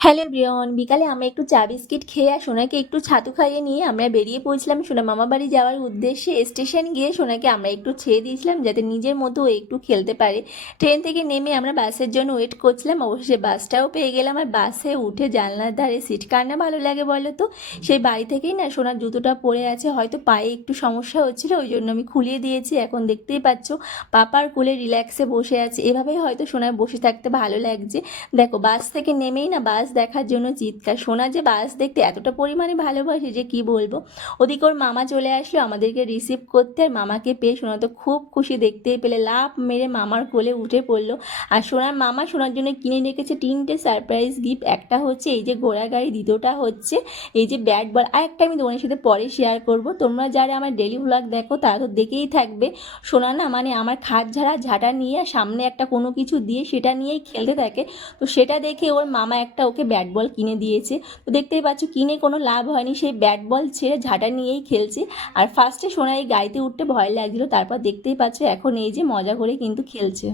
Hello everyone, বিকালে আমরা একটু চা বিস্কিট খেয়ে আর সোনাকে একটু ছাতু খাইয়ে নিয়ে আমরা বেরিয়ে পড়ছিলাম সোনা মামা বাড়ি যাওয়ার উদ্দেশ্যে। স্টেশন গিয়ে সোনাকে আমরা একটু ছেড়ে দিয়েছিলাম যাতে নিজের মতো ও একটু খেলতে পারে। ট্রেন থেকে নেমে আমরা বাসের জন্য ওয়েট করছিলাম, অবশ্যই বাসটাও পেয়ে গেলাম। আর বাসে উঠে জানলার ধারে সিট কার না ভালো লাগে বলো তো। সেই বাড়ি থেকেই না সোনার জুতোটা পরে আছে, হয়তো পায়ে একটু সমস্যা হচ্ছিলো, ওই জন্য আমি খুলিয়ে দিয়েছি। এখন দেখতেই পাচ্ছ পাপার কোলে রিল্যাক্সে বসে আছে। এভাবেই হয়তো সোনার বসে থাকতে ভালো লাগছে। দেখো বাস থেকে নেমেই না বাস দেখার জন্য চিৎকার। সোনা যে বাস দেখতে এতটা পরিমাণে ভালোবাসে যে কি বলবো। ওদিকে ওর মামা চলে আসলো আমাদেরকে রিসিভ করতে, আর মামাকে পেয়ে সোনা তো খুব খুশি, দেখতেই পেলে লাফ মেরে মামার কোলে উঠে পড়লো। আর সোনার মামা সোনার জন্য কিনে রেখেছে 3টে সারপ্রাইজ গিফট। একটা হচ্ছে এই যে ঘোড়া গাড়ি, দ্বিতীয়টা হচ্ছে এই যে ব্যাট বল, আর একটা আমি তোমাদের সাথে পরে শেয়ার করব। তোমরা যারা আমার ডেলি ভ্লগ দেখো তারা তো দেখেই থাকবে। সোনা না মানে আমার খাট ঝাঁটা নিয়ে সামনে একটা কোনো কিছু দিয়ে সেটা নিয়েই খেলতে থাকে। তো সেটা দেখে ওর মামা একটা ওকে ব্যাট বল কিনে দিয়েছে। তো দেখতেই পাচ্ছ কিনে কোনো লাভ হয়নি, সেই ব্যাট বল ছেড়ে ঝাঁটা নিয়েই খেলছে। আর ফার্স্টে সোনা এই গাড়িতে উঠতে ভয় লাগছিল, তারপর দেখতেই পাচ্ছ এখন এই যে মজা করে কিন্তু খেলছে।